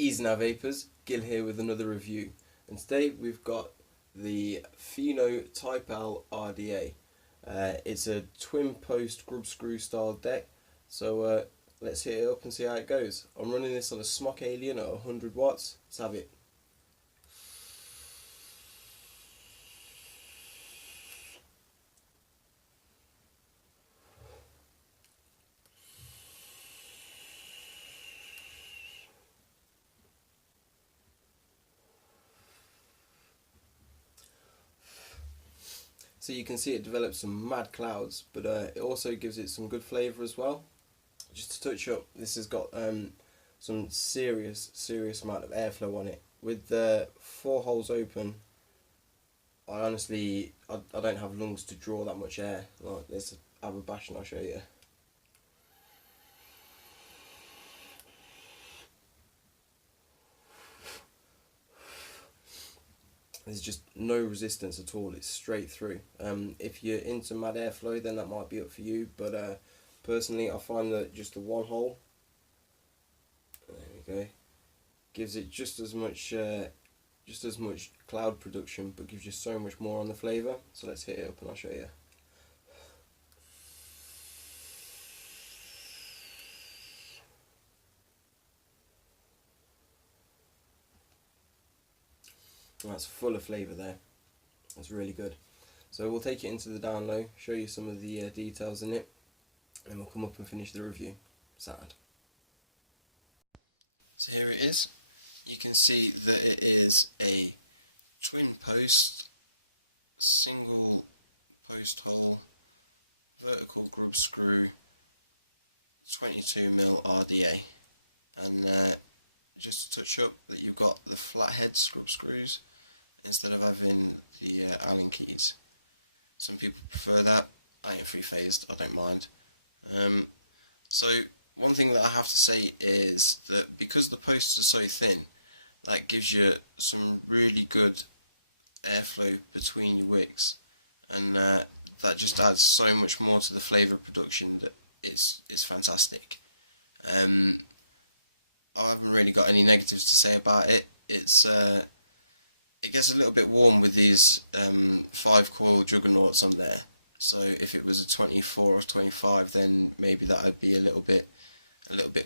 Easy now vapors, Gil here with another review, and today we've got the Phenotype-L Rda. It's a twin post grub screw style deck, so let's hit it up and see how it goes. I'm running this on a Smock Alien at 100 watts, let's have it. So you can see it develops some mad clouds, but it also gives it some good flavour as well. Just to touch up, this has got some serious amount of airflow on it. With the 4 holes open, I honestly don't have lungs to draw that much air. Like, let's have a bash and I'll show you. There's just no resistance at all, it's straight through. If you're into mad airflow, then that might be up for you, but personally I find that just the 1 hole, there we go, gives it just as much cloud production, but gives you so much more on the flavour. So let's hit it up and I'll show you. That's full of flavour there. That's really good. So we'll take it into the down low, show you some of the details in it, and we'll come up and finish the review. Sound. So here it is. You can see that it is a twin post, single post hole, vertical grub screw, 22mm RDA, and just to touch up that you've got the flathead scrub screws instead of having the Allen keys. Some people prefer that. I ain't free-phased, I don't mind. So one thing that I have to say is that because the posts are so thin, that gives you some really good airflow between your wicks, and that just adds so much more to the flavour production that it's fantastic. I haven't really got any negatives to say about it. It gets a little bit warm with these 5-coil juggernauts on there. So if it was a 24 or 25, then maybe that would be a little bit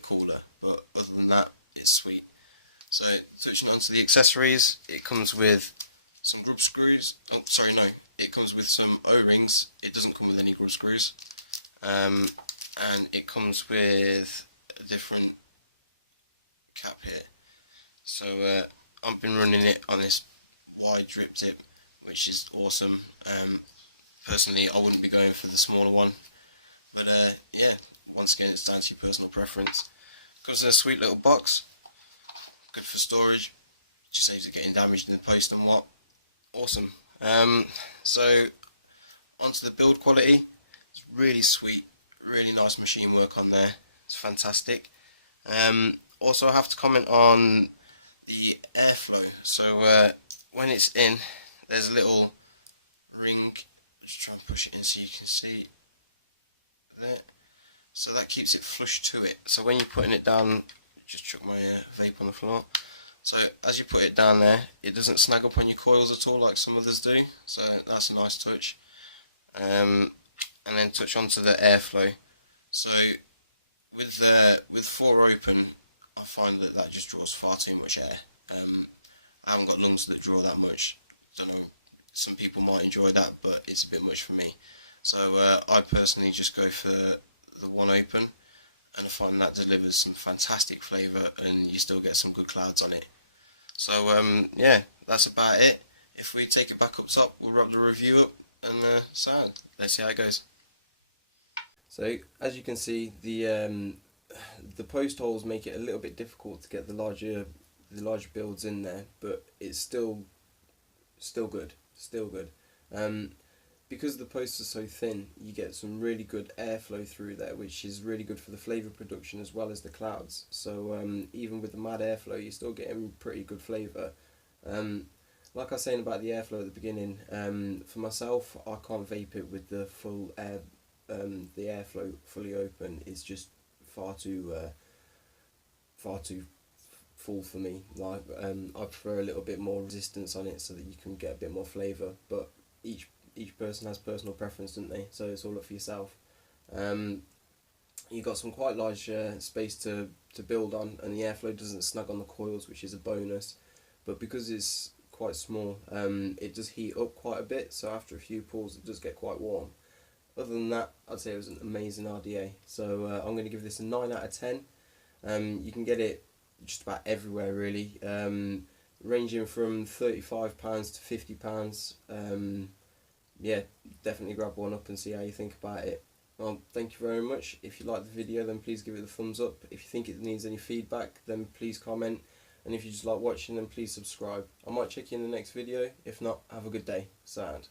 cooler. But other than that, it's sweet. So touching on to the accessories, it comes with some grub screws. Oh, sorry, no. It comes with some O-rings. It doesn't come with any grub screws. And it comes with a different cap here. So I've been running it on this wide drip tip, which is awesome. Personally, I wouldn't be going for the smaller one, but yeah, once again, it's down to your personal preference. Comes in a sweet little box, good for storage, just saves it getting damaged in the post and what. Awesome. So onto the build quality. It's really sweet, really nice machine work on there. It's fantastic. Also, I have to comment on the airflow. So when it's in, there's a little ring. Just try and push it in so you can see there. So that keeps it flush to it. So when you're putting it down, just chuck my vape on the floor. So as you put it down there, it doesn't snag up on your coils at all like some others do. So that's a nice touch. And then touch onto the airflow. So with 4 open, I find that just draws far too much air. I haven't got lungs that draw that much. Don't know, some people might enjoy that, but it's a bit much for me. So I personally just go for the 1 open, and I find that delivers some fantastic flavour, and you still get some good clouds on it. So yeah, that's about it. If we take it back up top, we'll wrap the review up and sound. Let's see how it goes. So as you can see, the post holes make it a little bit difficult to get the larger builds in there, but it's still good. Because the posts are so thin, you get some really good airflow through there, which is really good for the flavour production as well as the clouds. So even with the mad airflow, you're still getting pretty good flavour. Like I was saying about the airflow at the beginning, for myself, I can't vape it with the full air. The airflow fully open is just far too full for me. Like I prefer a little bit more resistance on it so that you can get a bit more flavour. But each person has personal preference, don't they? So it's all up for yourself. You got some quite large space to build on, and the airflow doesn't snag on the coils, which is a bonus. But because it's quite small, it does heat up quite a bit. So after a few pulls, it does get quite warm. Other than that, I'd say it was an amazing RDA. So I'm going to give this a 9 out of 10. You can get it just about everywhere really, ranging from £35 to £50. Yeah, definitely grab one up and see how you think about it. Well, thank you very much. If you like the video, then please give it a thumbs up. If you think it needs any feedback, then please comment. And if you just like watching, then please subscribe. I might check you in the next video. If not, have a good day. Sound.